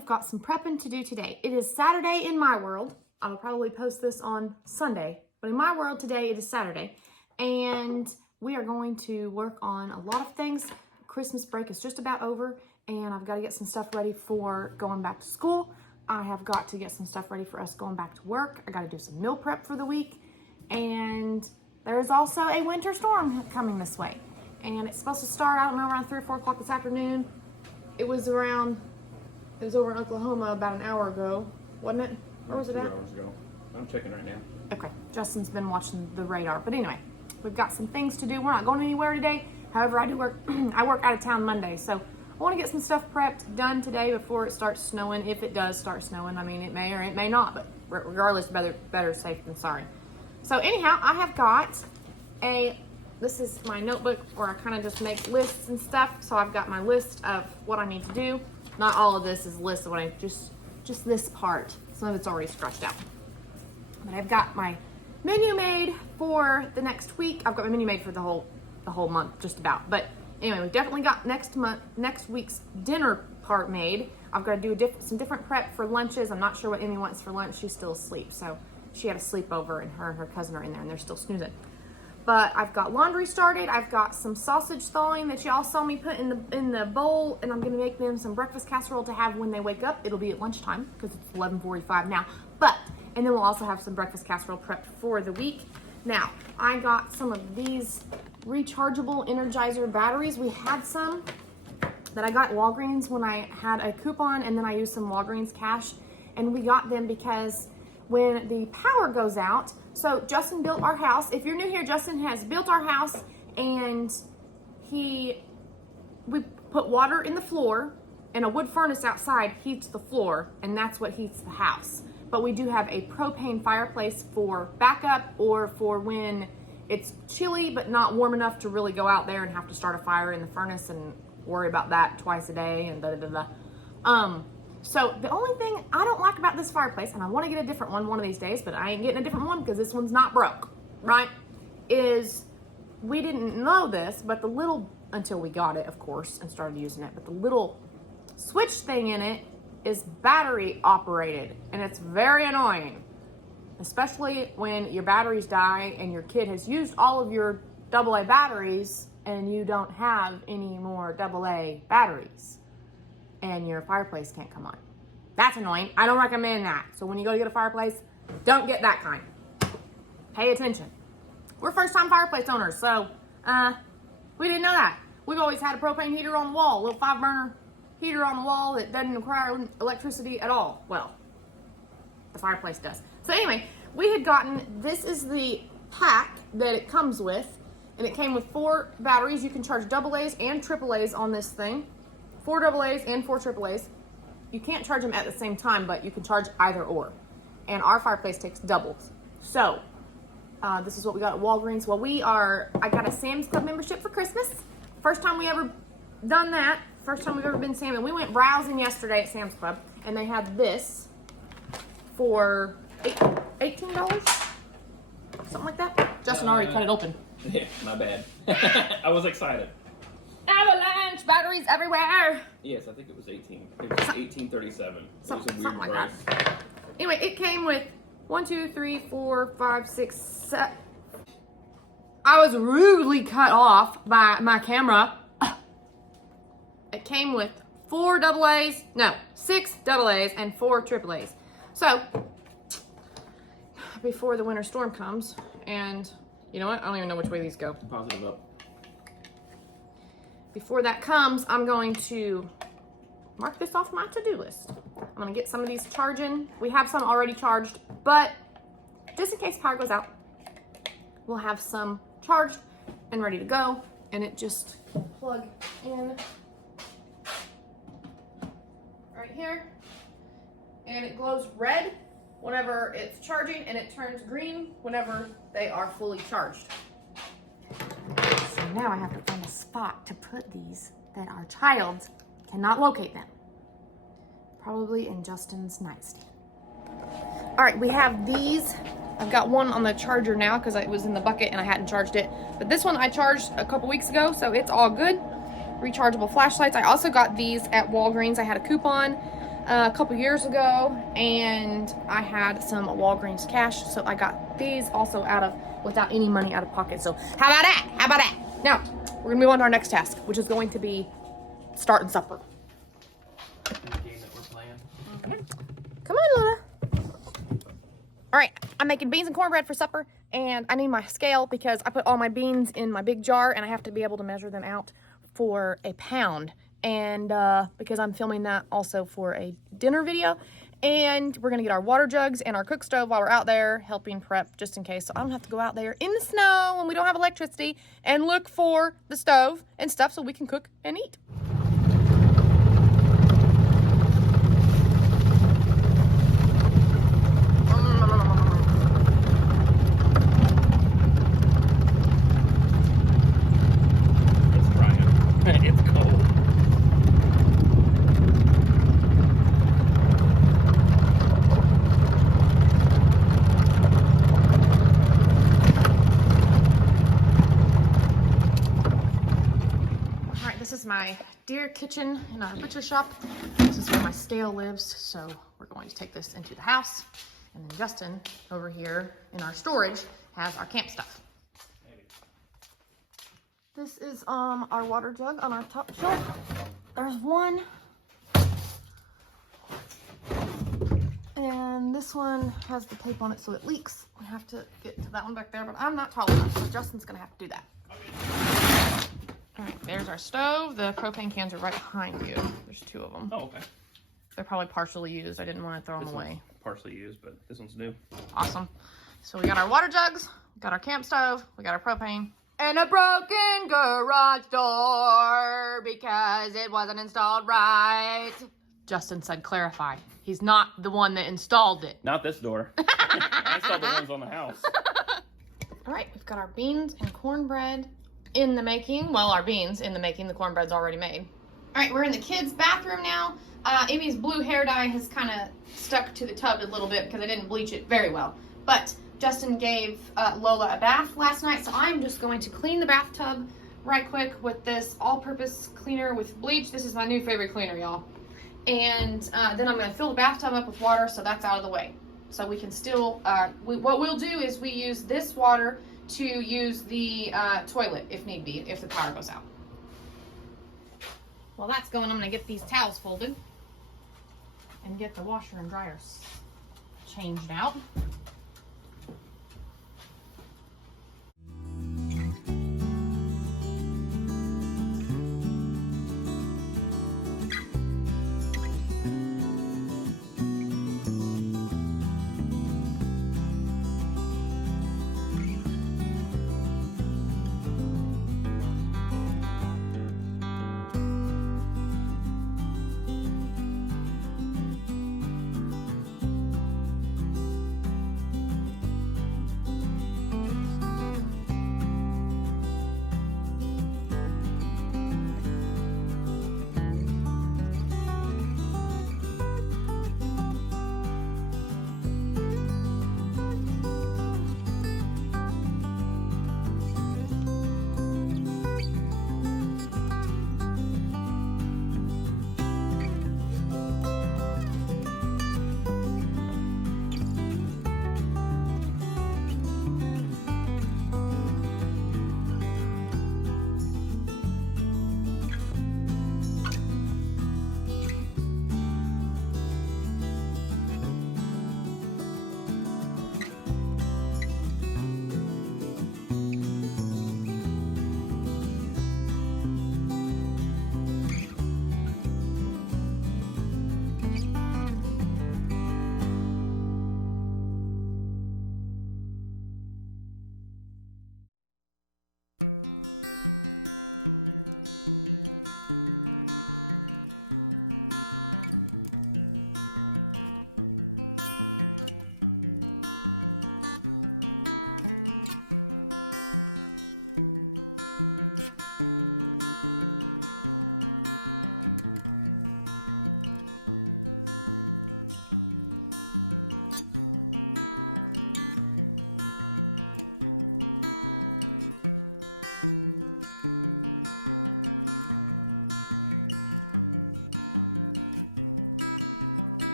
have got some prepping to do today. It is Saturday in my world. I will probably post this on Sunday, but in my world today it is Saturday. And we are going to work on a lot of things. Christmas break is just about over and I've got to get some stuff ready for going back to school. I have got to get some stuff ready for us going back to work. I got to do some meal prep for the week. And there's also a winter storm coming this way. And it's supposed to start, I don't know, around 3 or 4 o'clock this afternoon. It was over in Oklahoma about an hour ago, wasn't it? Where was it at? 2 hours ago. I'm checking right now. Okay, Justin's been watching the radar. But anyway, we've got some things to do. We're not going anywhere today. However, I do work, I work out of town Monday. So I want to get some stuff prepped, done today before it starts snowing. If it does start snowing, I mean, it may or it may not, but regardless, better safe than sorry. So anyhow, I have got this is my notebook where I kind of just make lists and stuff. So I've got my list of what I need to do. Not all of this is a list of what I, just this part. Some of it's already scratched out. But I've got my menu made for the next week. I've got my menu made for the whole month, just about. But anyway, we've definitely got next week's dinner part made. I've got to do some different prep for lunches. I'm not sure what Emmy wants for lunch. She's still asleep. So she had a sleepover and her cousin are in there and they're still snoozing. But I've got laundry started. I've got some sausage thawing that y'all saw me put in the bowl, and I'm gonna make them some breakfast casserole to have when they wake up. It'll be at lunchtime because it's 11:45 now. And then we'll also have some breakfast casserole prepped for the week. Now, I got some of these rechargeable Energizer batteries. We had some that I got at Walgreens when I had a coupon, and then I used some Walgreens cash, and we got them because when the power goes out, so Justin built our house. If you're new here, Justin has built our house and we put water in the floor and a wood furnace outside heats the floor and that's what heats the house. But we do have a propane fireplace for backup or for when it's chilly but not warm enough to really go out there and have to start a fire in the furnace and worry about that twice a day and So the only thing I don't like about this fireplace, and I want to get a different one of these days, but I ain't getting a different one because this one's not broke, right? Is we didn't know this, but until we got it, of course, and started using it, but the little switch thing in it is battery operated, and it's very annoying, especially when your batteries die and your kid has used all of your AA batteries and you don't have any more AA batteries. And your fireplace can't come on. That's annoying. I don't recommend that. So when you go to get a fireplace, don't get that kind. Pay attention. We're first-time fireplace owners, so we didn't know that. We've always had a propane heater on the wall, a little 5-burner heater on the wall that doesn't require electricity at all. Well, the fireplace does. So anyway, we had gotten, this is the pack that it comes with, and it came with 4 batteries. You can charge AA's and AAA's on this thing. 4 AA's and 4 AAA's. You can't charge them at the same time, but you can charge either or. And our fireplace takes doubles. So, this is what we got at Walgreens. Well, I got a Sam's Club membership for Christmas. First time we ever done that. First time we've ever been Sam. And we went browsing yesterday at Sam's Club, and they had this for $18? Something like that. Justin already cut it open. Yeah, my bad. I was excited. Avalanche batteries everywhere. Yes, I think it was 18. It was 1837. Something like that. Anyway, it came with 1, 2, 3, 4, 5, 6, 7. I was rudely cut off by my camera. It came with 6 AA's and 4 AAA's. So, before the winter storm comes, and you know what? I don't even know which way these go. Positive up. Before that comes, I'm going to mark this off my to-do list. I'm gonna get some of these charging. We have some already charged, but just in case power goes out, we'll have some charged and ready to go. And it just plug in right here. And it glows red whenever it's charging, and it turns green whenever they are fully charged. So now I have to find a spot to put these that our child cannot locate them. Probably in Justin's nightstand. All right, we have these. I've got one on the charger now because it was in the bucket and I hadn't charged it. But this one I charged a couple weeks ago, so it's all good. Rechargeable flashlights. I also got these at Walgreens. I had a coupon. a couple years ago, and I had some Walgreens cash, so I got these also without any money out of pocket. So how about that? How about that? Now, we're gonna move on to our next task, which is going to be starting supper. The game that we're playing. Come on, Luna. All right, I'm making beans and cornbread for supper, and I need my scale because I put all my beans in my big jar, and I have to be able to measure them out for a pound. And because I'm filming that also for a dinner video, and we're gonna get our water jugs and our cook stove while we're out there helping prep, just in case, so I don't have to go out there in the snow when we don't have electricity and look for the stove and stuff so we can cook and eat. It's trying. It's cold. All right, this is my deer kitchen in our butcher shop. This is where my scale lives, so we're going to take this into the house. And then Justin, over here in our storage, has our camp stuff. This is our water jug on our top shelf. There's one. And this one has the tape on it so it leaks. We have to get to that one back there, but I'm not tall enough, so Justin's gonna have to do that. All right, there's our stove. The propane cans are right behind you. There's two of them. Oh, okay. They're probably partially used. I didn't want to throw them This away. one's partially used, but this one's new. Awesome. So we got our water jugs, we got our camp stove, we got our propane, and a broken garage door because it wasn't installed right. Justin said clarify. He's not the one that installed it. Not this door. I installed the ones on the house. All right, we've got our beans and cornbread in the making. Well, our beans in the making. The cornbread's already made. All right, we're in the kids' bathroom now. Amy's blue hair dye has kind of stuck to the tub a little bit because I didn't bleach it very well. But Justin gave Lola a bath last night, so I'm just going to clean the bathtub right quick with this all-purpose cleaner with bleach. This is my new favorite cleaner, y'all. And then I'm going to fill the bathtub up with water, so that's out of the way. So we can still, what we'll do is we use this water to use the toilet if need be, if the power goes out. While that's going, I'm going to get these towels folded and get the washer and dryer changed out.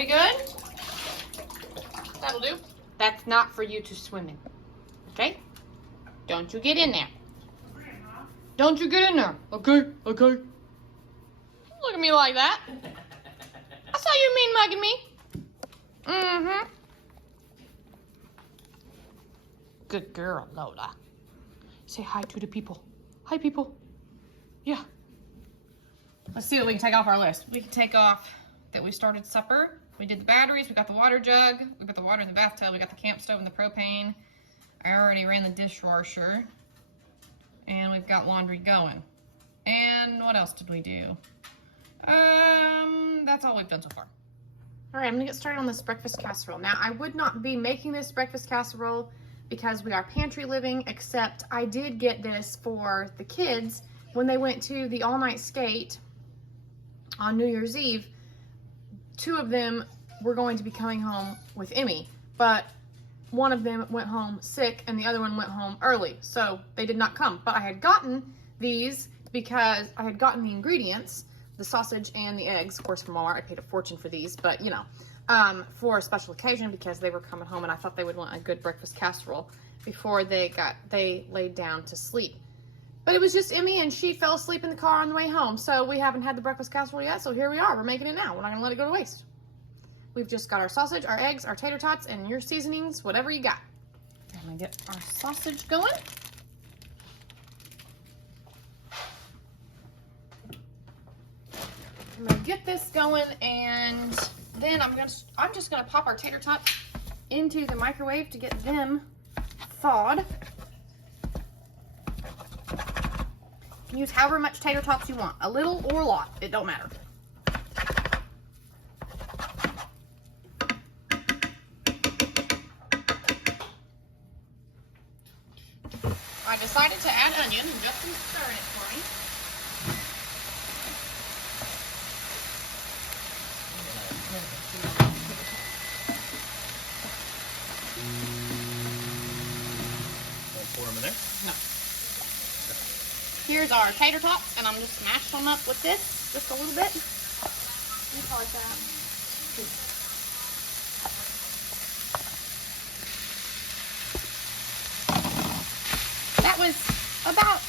Pretty good? That'll do. That's not for you to swim in. Okay? Don't you get in there. Don't you get in there. Okay, okay. Look at me like that. I saw you mean mugging me. Mm-hmm. Good girl, Lola. Say hi to the people. Hi, people. Yeah. Let's see what we can take off our list. We can take off that we started supper. We did the batteries. We got the water jug. We got the water in the bathtub. We got the camp stove and the propane. I already ran the dishwasher. And we've got laundry going. And what else did we do? That's all we've done so far. All right, I'm gonna get started on this breakfast casserole. Now, I would not be making this breakfast casserole because we are pantry living, except I did get this for the kids when they went to the all-night skate on New Year's Eve. 2 of them were going to be coming home with Emmy, but one of them went home sick and the other one went home early, so they did not come. But I had gotten these because I had gotten the ingredients, the sausage and the eggs, of course, from Walmart. I paid a fortune for these, but you know, for a special occasion because they were coming home and I thought they would want a good breakfast casserole before they laid down to sleep. But it was just Emmy and she fell asleep in the car on the way home. So we haven't had the breakfast casserole yet, so here we are. We're making it now. We're not gonna let it go to waste. We've just got our sausage, our eggs, our tater tots, and your seasonings, whatever you got. I'm gonna get our sausage going. I'm gonna get this going, and then I'm just gonna pop our tater tots into the microwave to get them thawed. You can use however much tater tots you want, a little or a lot, it don't matter. I decided to add onion, and Justin's stirring it for me. Pour them in there? No. Here's our tater tots, and I'm just mashing them up with this, just a little bit. What do you call it that? That was about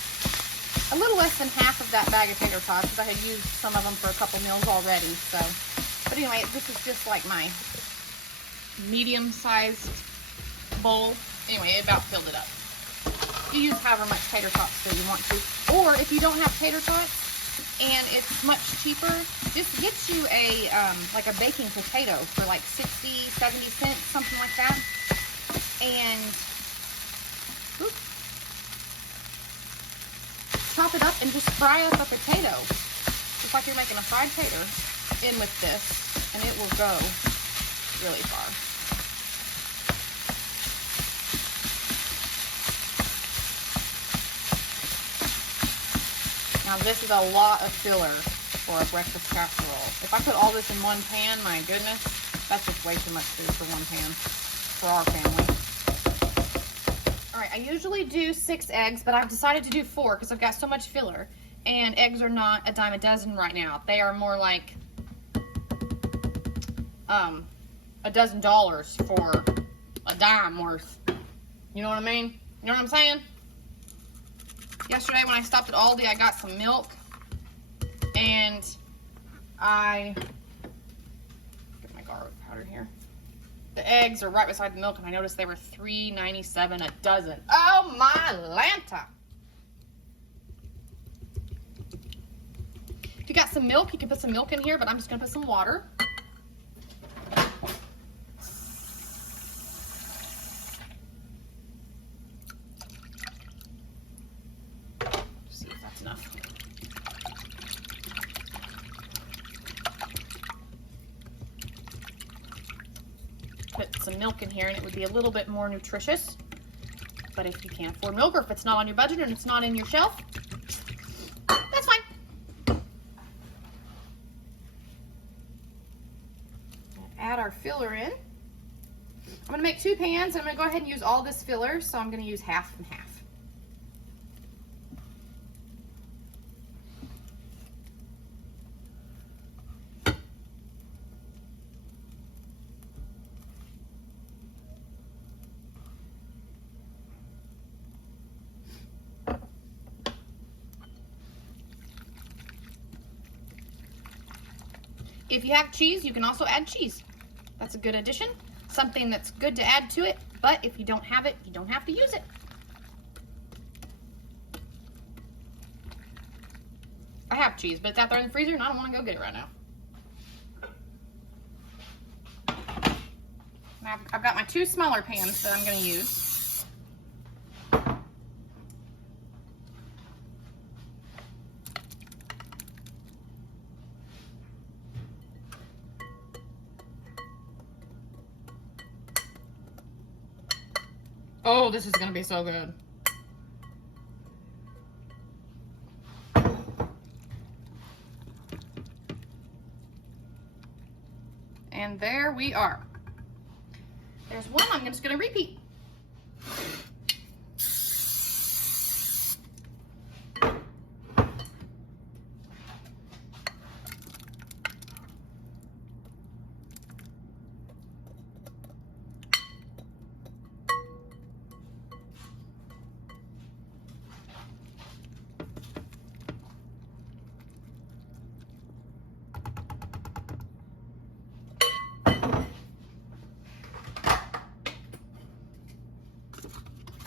a little less than half of that bag of tater tots, because I had used some of them for a couple meals already. So, but anyway, this is just like my medium-sized bowl. Anyway, it about filled it up. You use however much tater tots that you want to, or if you don't have tater tots and it's much cheaper, just get you a like a baking potato for like 60, 70 cents, something like that, and whoop, chop it up and just fry up a potato, just like you're making a fried tater, in with this, and it will go really far. Now this is a lot of filler for a breakfast casserole. If I put all this in one pan, my goodness, that's just way too much food for one pan for our family. All right, I usually do 6 eggs, but I've decided to do 4 because I've got so much filler. And eggs are not a dime a dozen right now. They are more like $12 for a dime worth. You know what I mean? You know what I'm saying? Yesterday when I stopped at Aldi, I got some milk, and I get my garlic powder here. The eggs are right beside the milk, and I noticed they were $3.97 a dozen. Oh my Lanta! If you got some milk, you can put some milk in here, but I'm just gonna put some water. Put some milk in here and it would be a little bit more nutritious. But if you can't afford milk, or if it's not on your budget and it's not in your shelf, that's fine. Add our filler in. I'm gonna make 2 pans and I'm gonna go ahead and use all this filler, so I'm gonna use half and half. If you have cheese, you can also add cheese. That's a good addition, something that's good to add to it, but if you don't have it, you don't have to use it. I have cheese, but it's out there in the freezer and I don't want to go get it right now. Now I've got my 2 smaller pans that I'm going to use. Oh, this is going to be so good. And there we are. There's one I'm just going to repeat.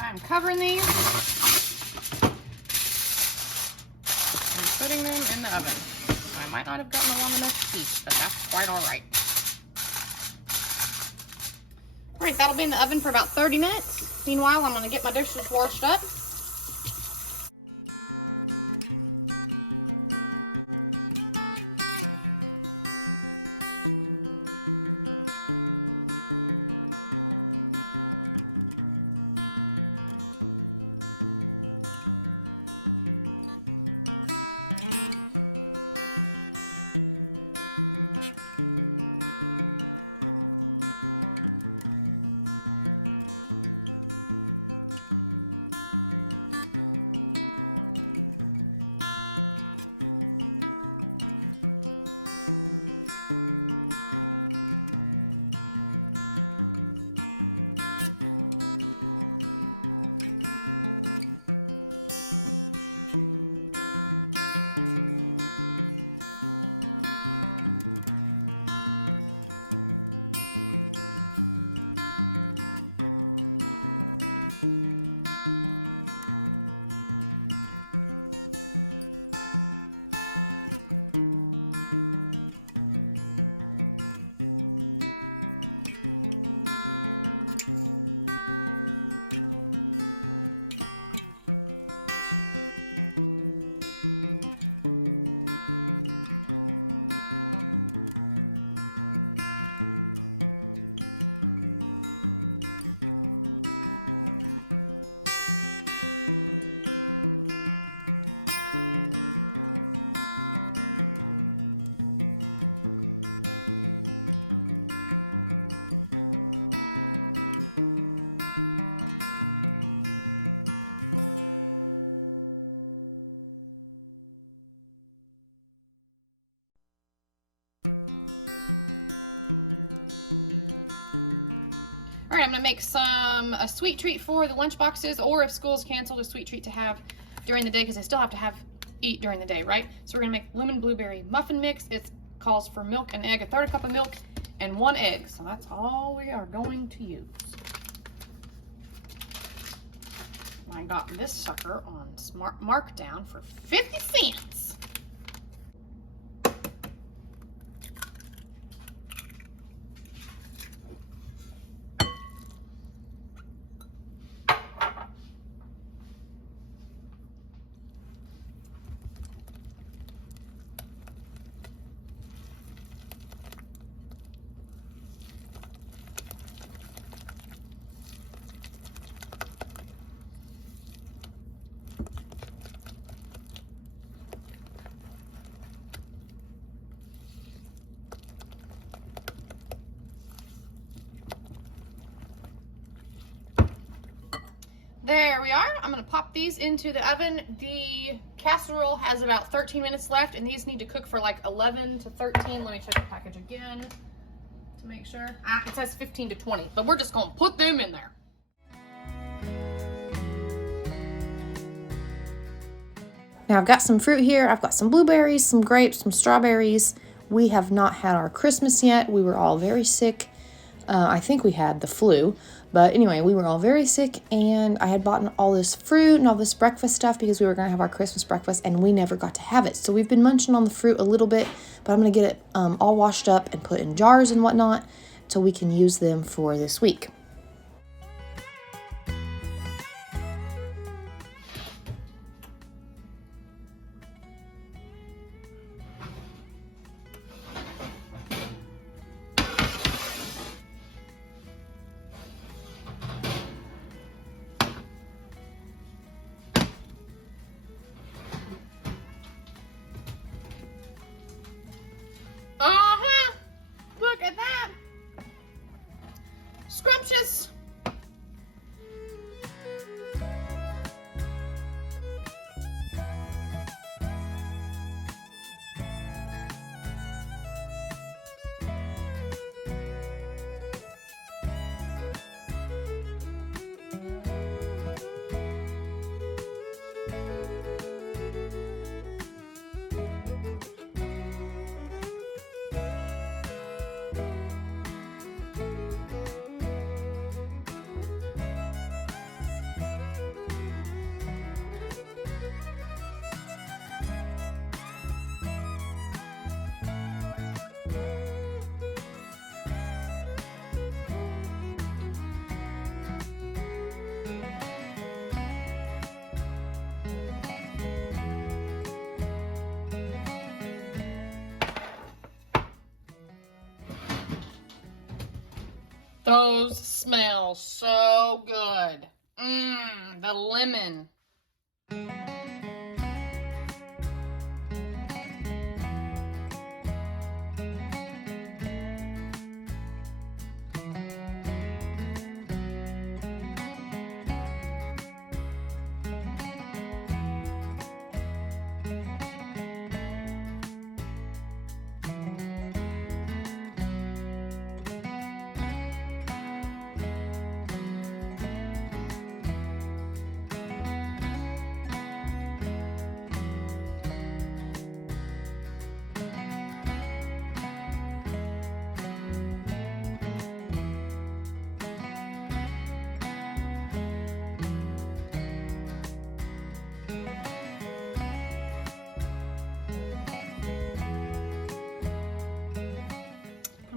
I'm covering these and putting them in the oven. I might not have gotten a long enough piece, but that's quite all right. All right, that'll be in the oven for about 30 minutes. Meanwhile, I'm going to get my dishes washed up. All right, I'm gonna make a sweet treat for the lunch boxes, or if school's canceled, a sweet treat to have during the day, because I still have to eat during the day, right? So we're gonna make lemon blueberry muffin mix. It calls for milk and egg, 1/3 cup of milk and 1 egg. So that's all we are going to use. I got this sucker on Smart Markdown for 50 cents. There we are. I'm gonna pop these into the oven. The casserole has about 13 minutes left, and these need to cook for like 11 to 13. Let me check the package again to make sure. It says 15 to 20, but we're just gonna put them in there. Now I've got some fruit here. I've got some blueberries, some grapes, some strawberries, we have not had our Christmas yet. We were all very sick. I think we had the flu. But anyway, we were all very sick, and I had bought all this fruit and all this breakfast stuff because we were going to have our Christmas breakfast, and we never got to have it. So we've been munching on the fruit a little bit, but I'm going to get it all washed up and put in jars and whatnot so we can use them for this week. Look at that! Scrumptious! Those smell so good. The lemon.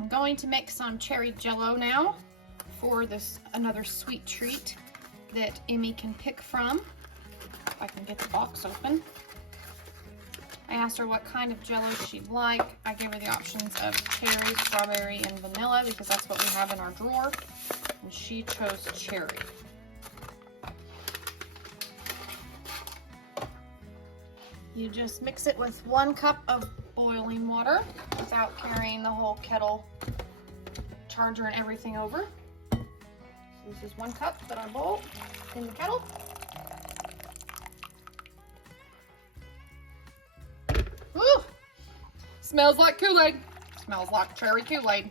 Going to make some cherry jello now for this another sweet treat that Emmy can pick from. If I can get the box open. I asked her what kind of jello she'd like. I gave her the options of cherry, strawberry, and vanilla because that's what we have in our drawer. And she chose cherry. You just mix it with 1 cup of boiling water without carrying the whole kettle charger and everything over. So this is 1 cup that I boil in the kettle. Woo! Smells like Kool-Aid. Smells like cherry Kool-Aid.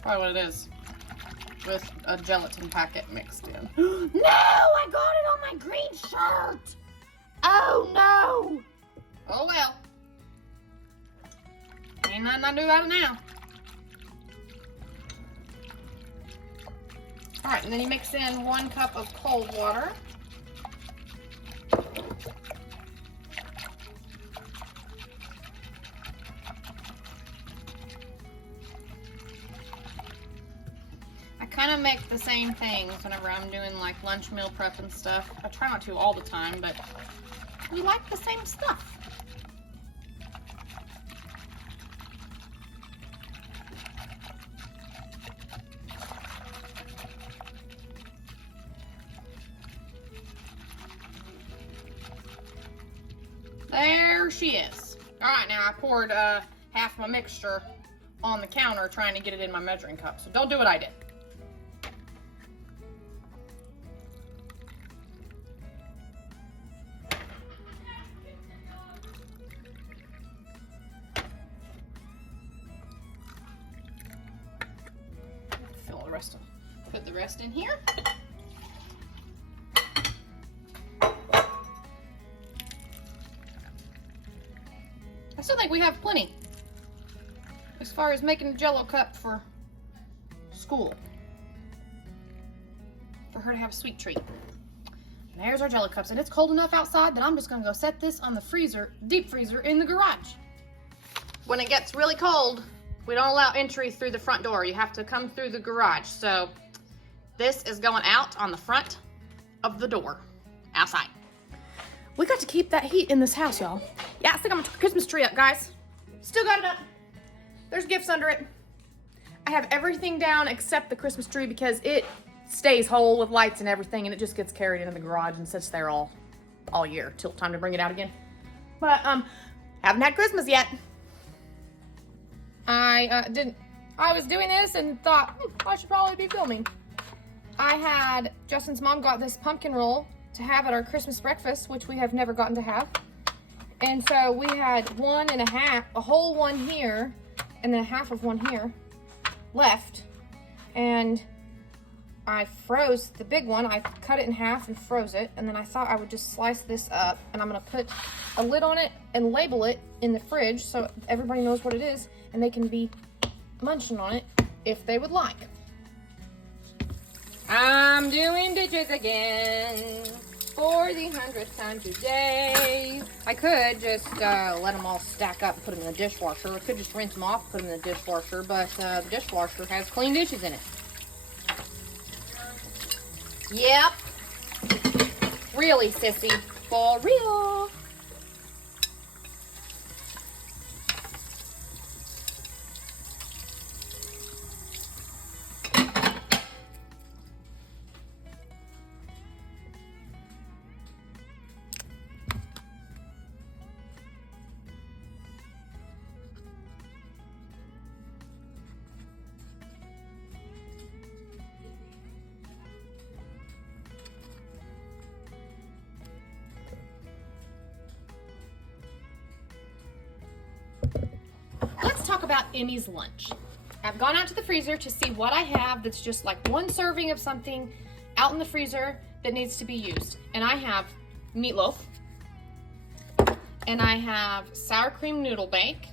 Probably what it is. With a gelatin packet mixed in. No! I got it on my green shirt! Oh no! Oh well. Ain't nothing I do about it now. Alright, and then you mix in 1 cup of cold water. I kind of make the same things whenever I'm doing like lunch meal prep and stuff. I try not to all the time, but we like the same stuff. There she is. All right, now I poured half my mixture on the counter trying to get it in my measuring cup, so don't do what I did. Put the rest in here. I still think we have plenty as far as making a Jell-O cup for school. For her to have a sweet treat. And there's our Jell-O cups. And it's cold enough outside that I'm just gonna go set this on the freezer, deep freezer in the garage. When it gets really cold, we don't allow entry through the front door. You have to come through the garage. So this is going out on the front of the door, outside. We got to keep that heat in this house, y'all. Yeah, I think I'm gonna put the Christmas tree up, guys. Still got it up. There's gifts under it. I have everything down except the Christmas tree because it stays whole with lights and everything, and it just gets carried into the garage and sits there all year till time to bring it out again. But haven't had Christmas yet. I was doing this and thought I should probably be filming. I had Justin's mom got this pumpkin roll to have at our Christmas breakfast, which we have never gotten to have. And so we had 1 1/2, a whole one here, and then half of one here left. And I froze the big one. I cut it in half and froze it. And then I thought I would just slice this up, and I'm gonna put a lid on it and label it in the fridge so everybody knows what it is and they can be munching on it if they would like. I'm doing dishes again for the 100th time today. I could just let them all stack up and put them in the dishwasher. I could just rinse them off, put them in the dishwasher, but the dishwasher has clean dishes in it. Yep. Really, sissy. For real. Let's talk about Emmy's lunch. I've gone out to the freezer to see what I have that's just like one serving of something out in the freezer that needs to be used. And I have meatloaf. And I have sour cream noodle bake.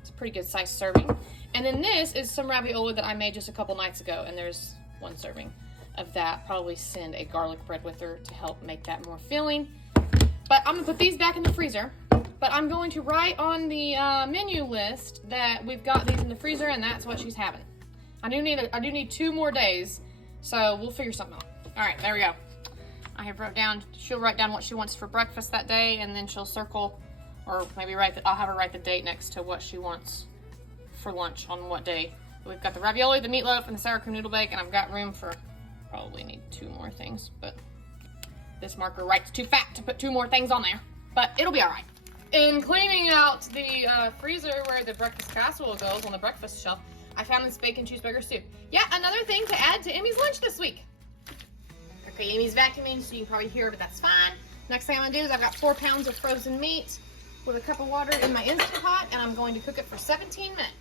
It's a pretty good sized serving. And then this is some ravioli that I made just a couple nights ago. And there's one serving of that. Probably send a garlic bread with her to help make that more filling. But I'm gonna put these back in the freezer. But I'm going to write on the menu list that we've got these in the freezer and that's what she's having. I do need 2 more days, so we'll figure something out. All right, there we go. I have wrote down, she'll write down what she wants for breakfast that day, and then she'll circle, or maybe I'll have her write the date next to what she wants for lunch on what day. We've got the ravioli, the meatloaf, and the sour cream noodle bake, and I've got room for, probably need 2 more things, but this marker writes too fat to put 2 more things on there, but it'll be all right. In cleaning out the freezer where the breakfast casserole goes on the breakfast shelf, I found this bacon cheeseburger soup. Yeah, another thing to add to Emmy's lunch this week. Okay, Amy's vacuuming, so you can probably hear her, but that's fine. Next thing I'm gonna do is I've got 4 pounds of frozen meat with a cup of water in my Instant Pot, and I'm going to cook it for 17 minutes.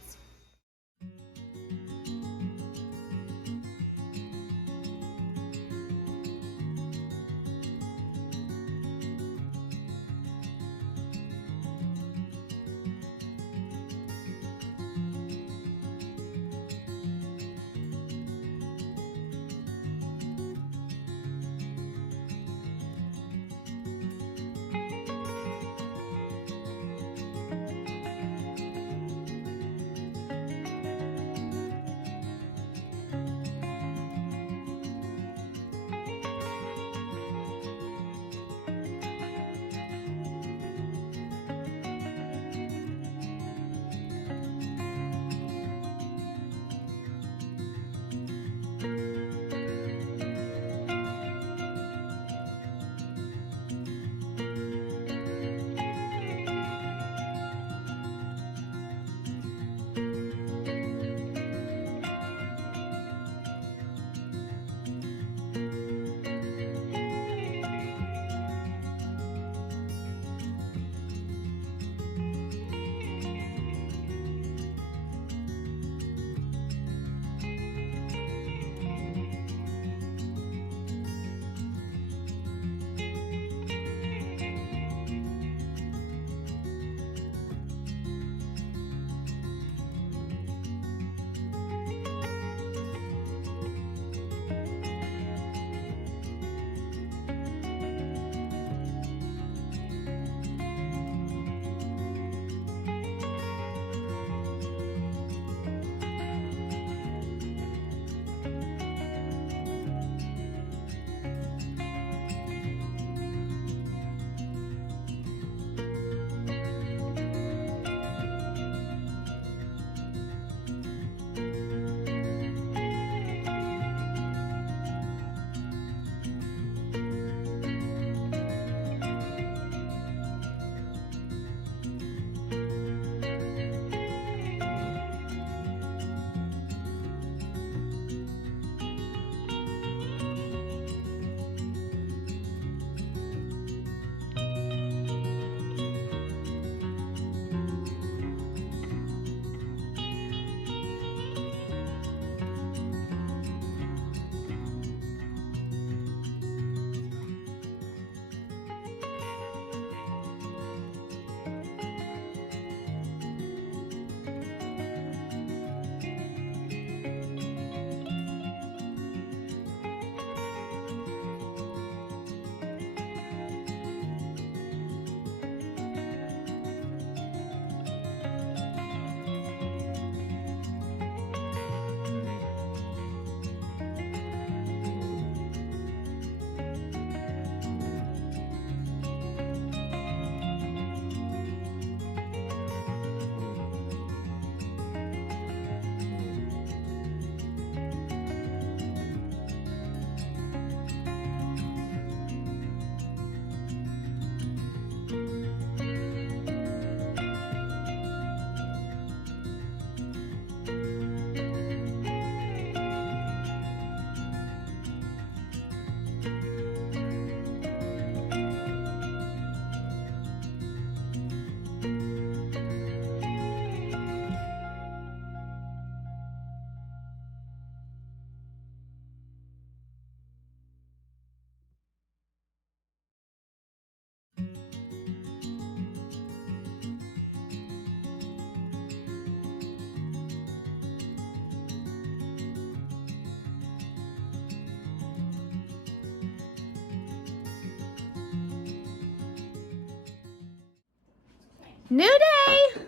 New day.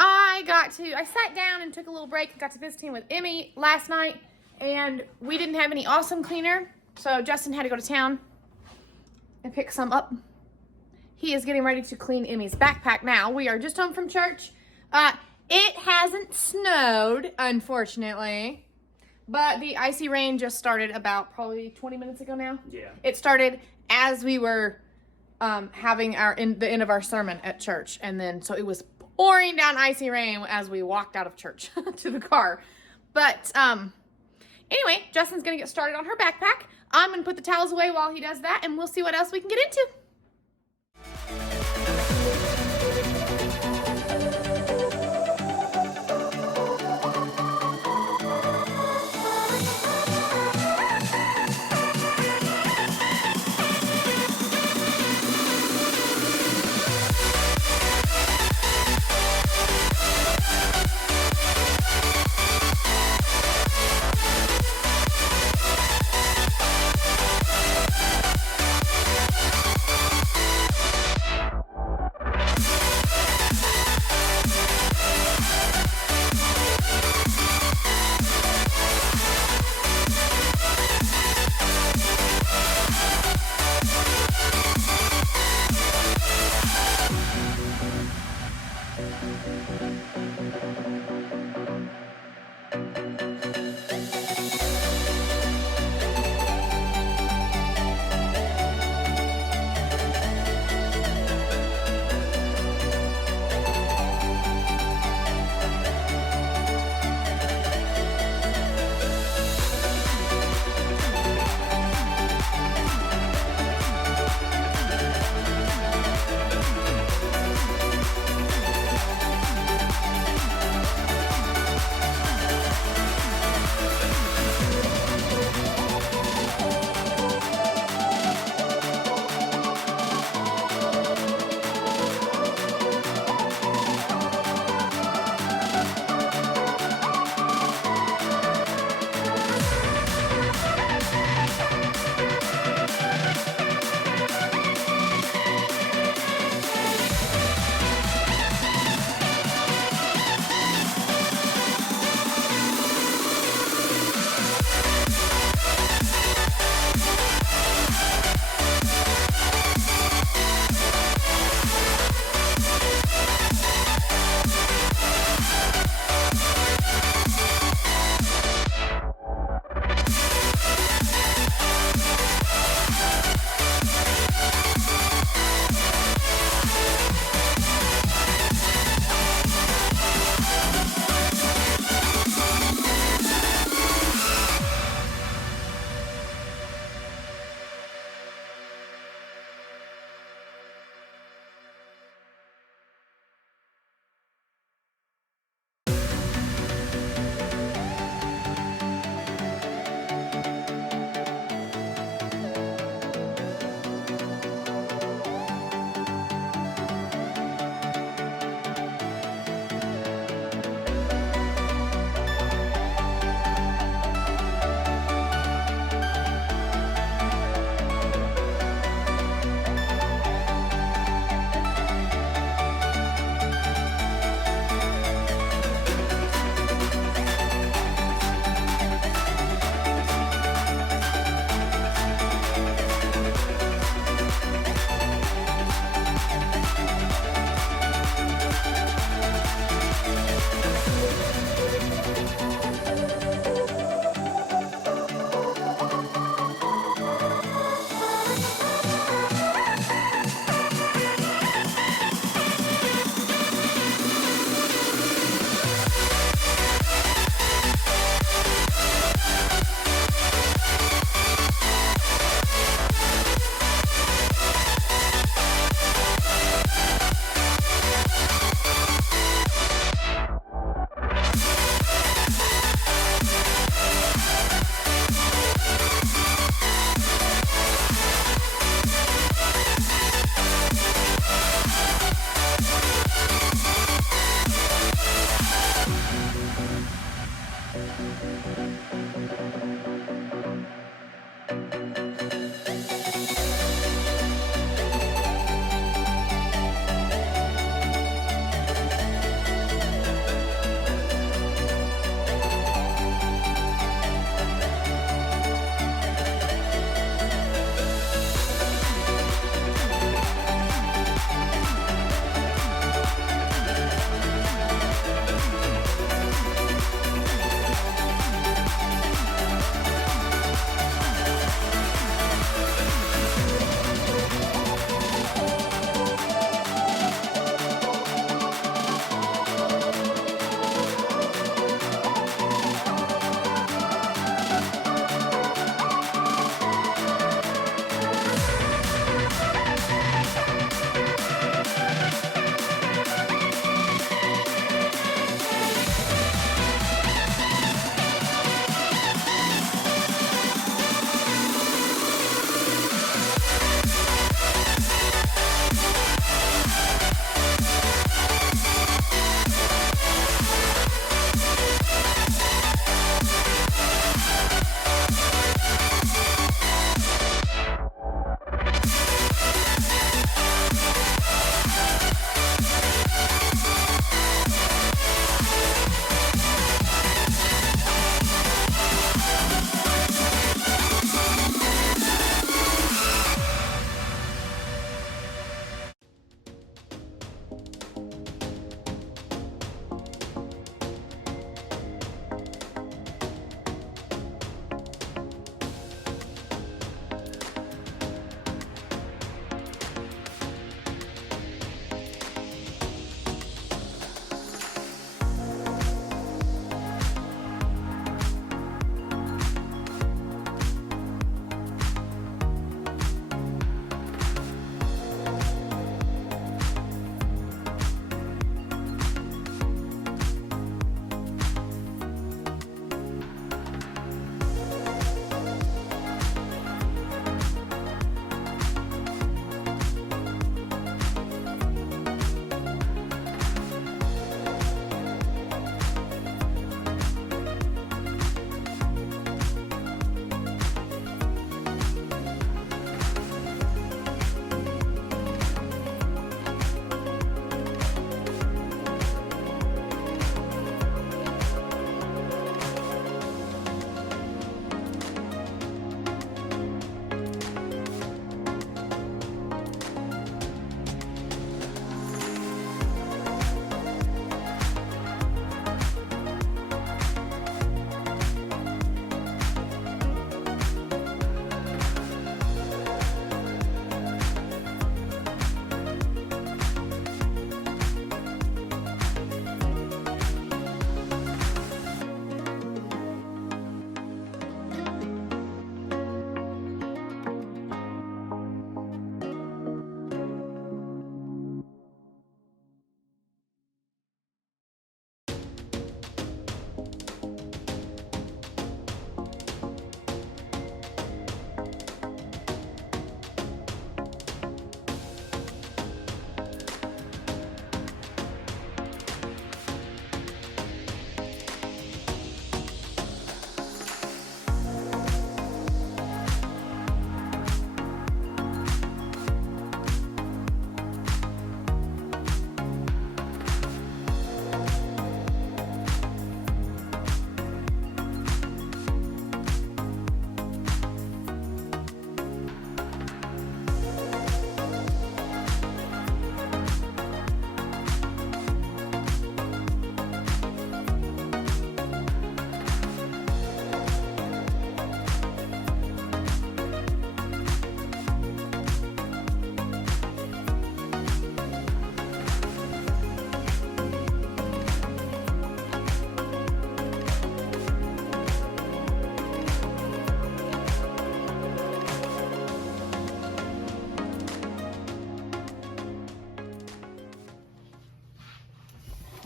I sat down and took a little break and got to visiting with Emmy last night, and we didn't have any awesome cleaner, so Justin had to go to town and pick some up. He is getting ready to clean Emmy's backpack now. We are just home from church. It hasn't snowed, unfortunately, but the icy rain just started about probably 20 minutes ago now. Yeah. It started as we were having the end of our sermon at church, and then so it was pouring down icy rain as we walked out of church to the car. But anyway, Justin's gonna get started on her backpack. I'm gonna put the towels away while he does that, and we'll see what else we can get into.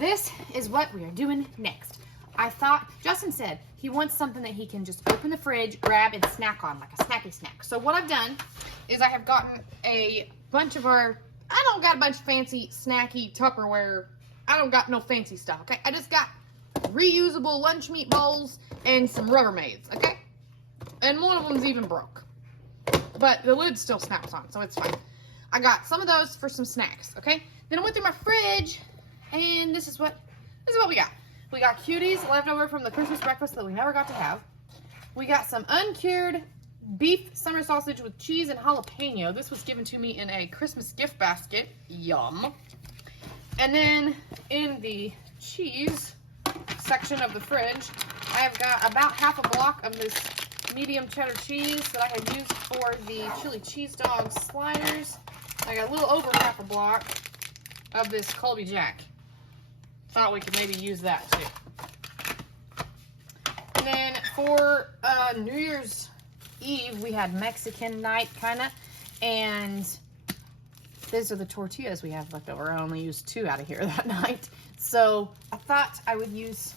this is what we are doing next. I thought, Justin said he wants something that he can just open the fridge, grab, and snack on, like a snacky snack. So what I've done is I have gotten a bunch of I don't got a bunch of fancy snacky Tupperware. I don't got no fancy stuff, okay? I just got reusable lunch meat bowls and some Rubbermaids, okay? And one of them's even broke. But the lid still snaps on, so it's fine. I got some of those for some snacks, okay? Then I went through my fridge, and this is what we got. We got cuties left over from the Christmas breakfast that we never got to have. We got some uncured beef summer sausage with cheese and jalapeno. This was given to me in a Christmas gift basket. Yum. And then in the cheese section of the fridge, I have got about half a block of this medium cheddar cheese that I had used for the chili cheese dog sliders. I got a little over half a block of this Colby Jack. Thought we could maybe use that too. And then for New Year's Eve, we had Mexican night kind of, and these are the tortillas we have left over. I only used 2 out of here that night. So I thought I could use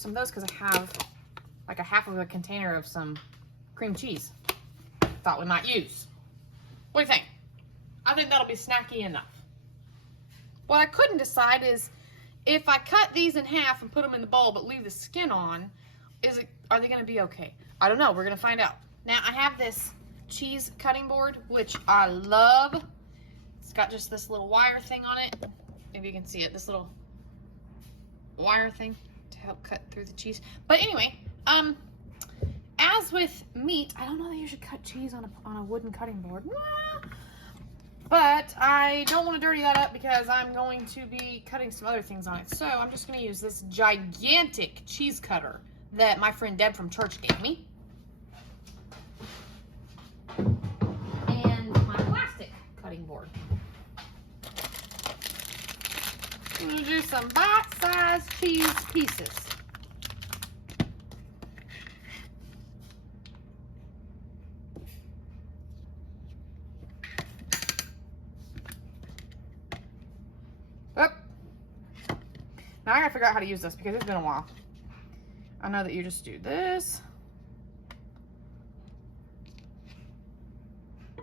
some of those because I have like a half of a container of some cream cheese. Thought we might use. What do you think? I think that'll be snacky enough. What I couldn't decide is if I cut these in half and put them in the bowl but leave the skin on, are they going to be okay? I don't know. We're going to find out. Now I have this cheese cutting board, which I love. It's got just this little wire thing on it. Maybe you can see it. This little wire thing to help cut through the cheese. But anyway, as with meat, I don't know that you should cut cheese on a wooden cutting board. But I don't want to dirty that up because I'm going to be cutting some other things on it. So I'm just going to use this gigantic cheese cutter that my friend Deb from church gave me. And my plastic cutting board. I'm going to do some bite-sized cheese pieces. Now I gotta figure out how to use this because it's been a while. I know that you just do this.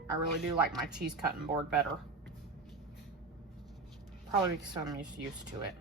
I really do like my cheese cutting board better. Probably because I'm used to it.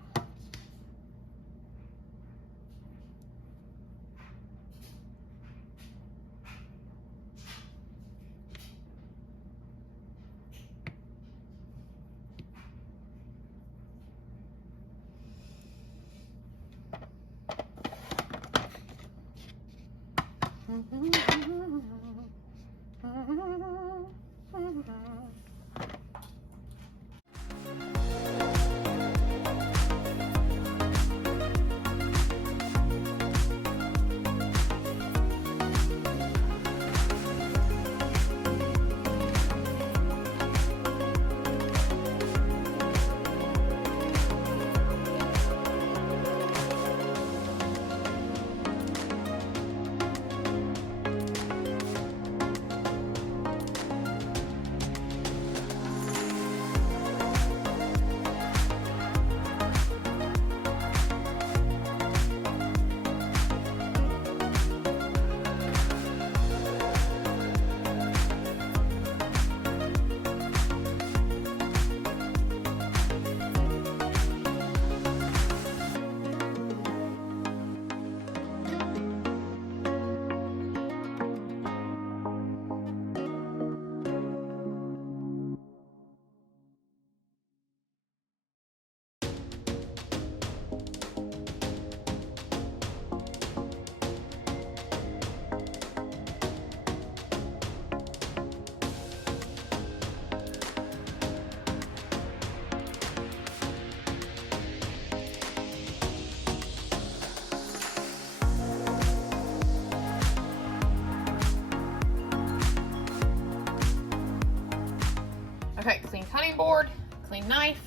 Okay, clean cutting board, clean knife.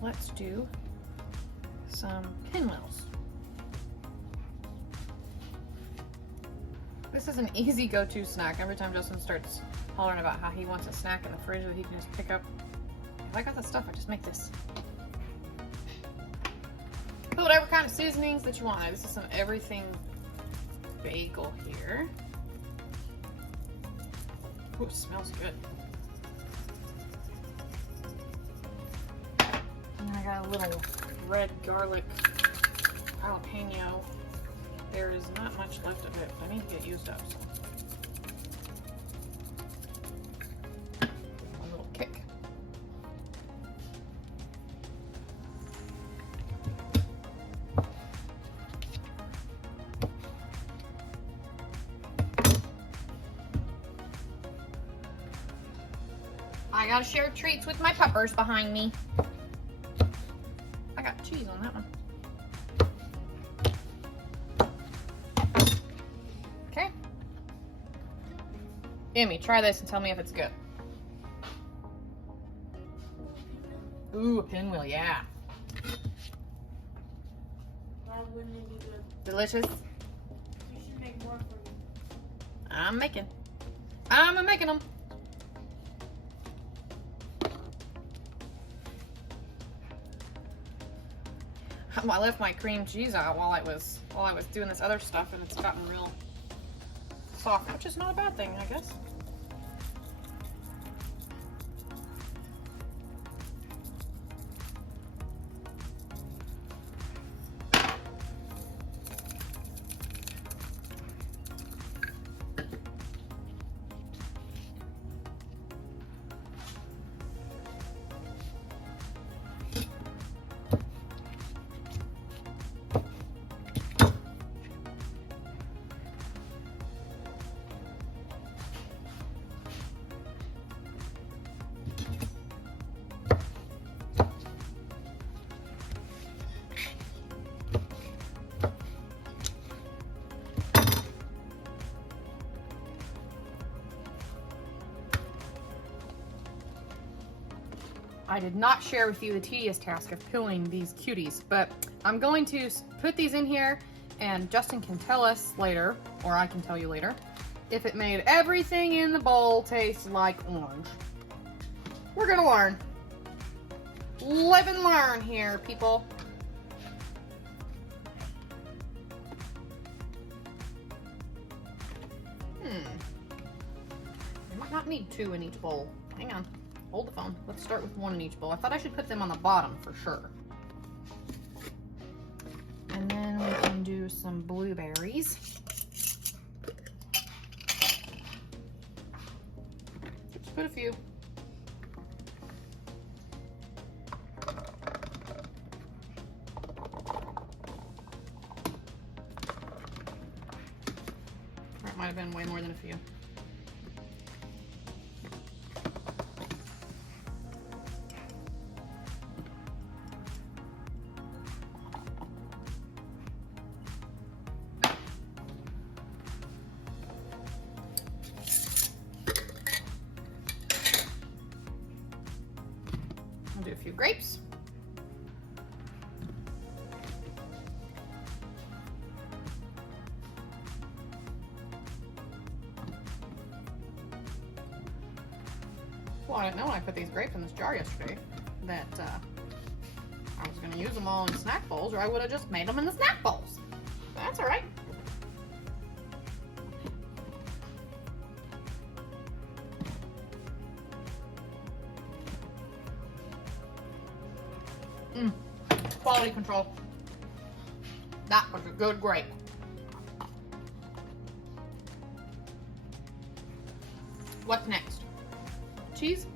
Let's do some pinwheels. This is an easy go-to snack. Every time Justin starts hollering about how he wants a snack in the fridge that he can just pick up. If I got that stuff, I just make this. Put whatever kind of seasonings that you want. This is some everything bagel here. Ooh, smells good. And then I got a little red garlic jalapeno. There is not much left of it, but I need to get used up. So. A little kick. I gotta share treats with my puppers behind me. I got cheese on that one. Okay. Emmy, try this and tell me if it's good. Ooh, a pinwheel, yeah. Why wouldn't it be good? Delicious. You should make more for me. I'm making them. I left my cream cheese out while I was doing this other stuff, and it's gotten real soft, which is not a bad thing, I guess. I did not share with you the tedious task of peeling these cuties, but I'm going to put these in here, and Justin can tell us later, or I can tell you later, if it made everything in the bowl taste like orange. We're gonna learn. Live and learn here, people. You might not need 2 in each bowl. Hang on. Hold the phone. Let's start with 1 in each bowl. I thought I should put them on the bottom for sure. And then we can do some blueberries. Just put a few. That might have been way more than a few. I'll do a few grapes. Well, I didn't know when I put these grapes in this jar yesterday that I was going to use them all in snack bowls, or I would have just made them in the snack bowls. That's all right. Quality control. That was a good grape. What's next? Cheese?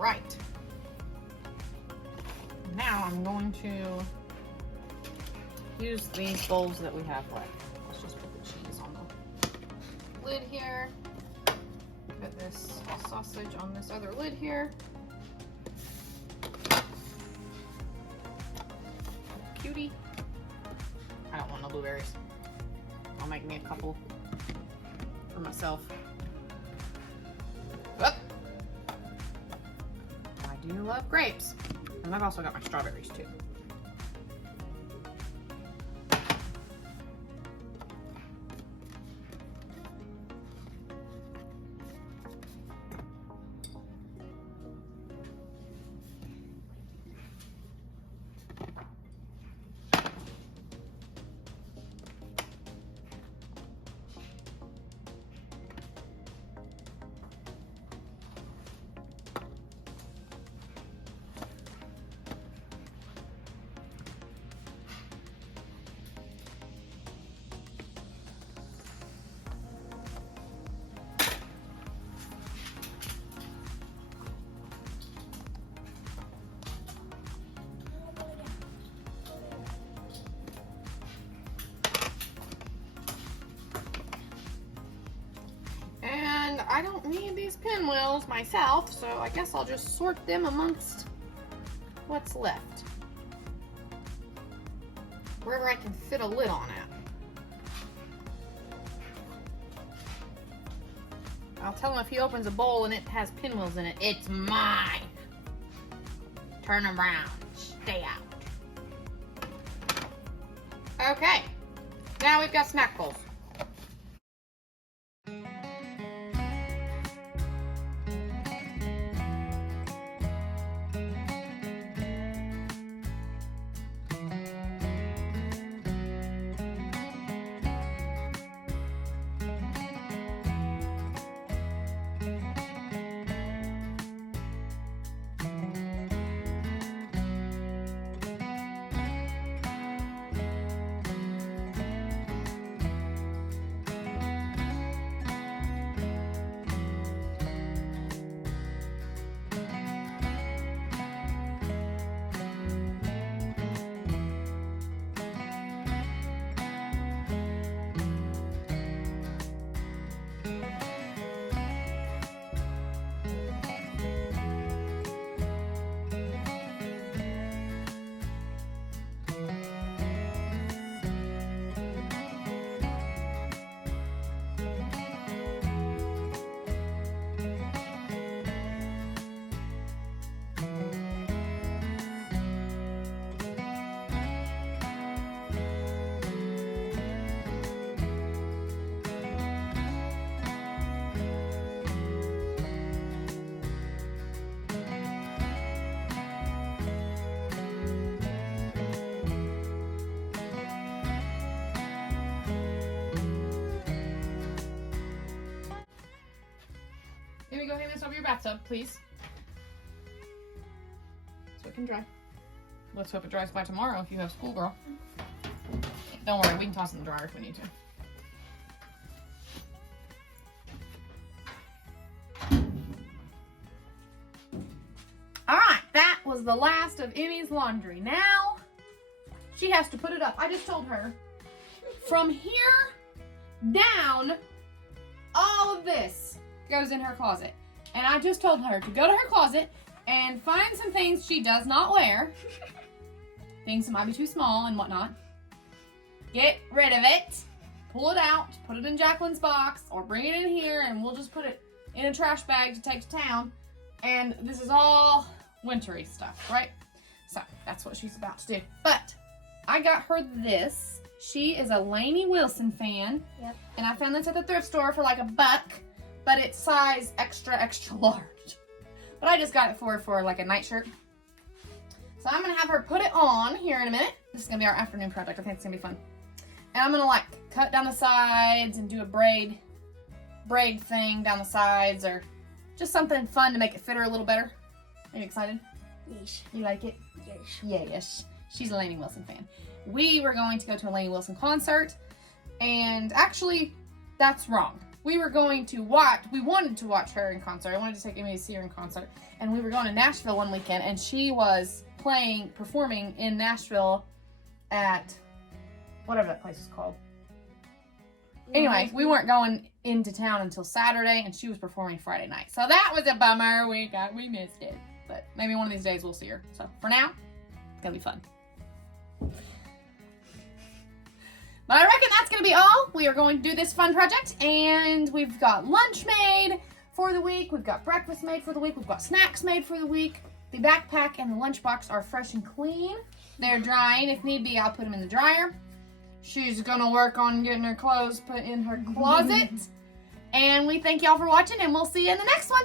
right. Now I'm going to use these bowls that we have left. Let's just put the cheese on the lid here. Put this sausage on this other lid here. Cutie. I don't want no blueberries. I'll make me a couple for myself. Whoop. I do love grapes. And I've also got my strawberries too. I don't need these pinwheels myself, so I guess I'll just sort them amongst what's left. Wherever I can fit a lid on it. I'll tell him if he opens a bowl and it has pinwheels in it, it's mine. Turn around, stay out. Okay, now we've got snack bowls. Here we go, hang this over your bathtub, please. So it can dry. Let's hope it dries by tomorrow if you have school, girl. Don't worry, we can toss it in the dryer if we need to. Alright, that was the last of Emmy's laundry. Now, she has to put it up. I just told her, from here down, all of this goes in her closet. And I just told her to go to her closet and find some things she does not wear. Things that might be too small and whatnot. Get rid of it. Pull it out. Put it in Jacqueline's box or bring it in here and we'll just put it in a trash bag to take to town. And this is all wintry stuff, right? So that's what she's about to do. But I got her this. She is a Lainey Wilson fan. Yep. And I found this at the thrift store for like $1, but it's size extra, extra large. But I just got it for like a nightshirt. So I'm gonna have her put it on here in a minute. This is gonna be our afternoon project. I think it's gonna be fun. And I'm gonna like cut down the sides and do a braid thing down the sides or just something fun to make it fit her a little better. Are you excited? Yes. You like it? Yes. Yes. She's a Lainey Wilson fan. We were going to go to a Lainey Wilson concert, and actually, that's wrong. we wanted to watch her in concert. I wanted to take Amy to see her in concert. And we were going to Nashville one weekend, and she was performing in Nashville at whatever that place is called. Anyway, we weren't going into town until Saturday, and she was performing Friday night. So that was a bummer. We missed it. But maybe one of these days we'll see her. So for now, it's gonna be fun. But I reckon that's gonna be all. We are going to do this fun project, and we've got lunch made for the week. We've got breakfast made for the week. We've got snacks made for the week. The backpack and the lunchbox are fresh and clean. They're drying. If need be, I'll put them in the dryer. She's gonna work on getting her clothes put in her closet. And we thank y'all for watching, and we'll see you in the next one.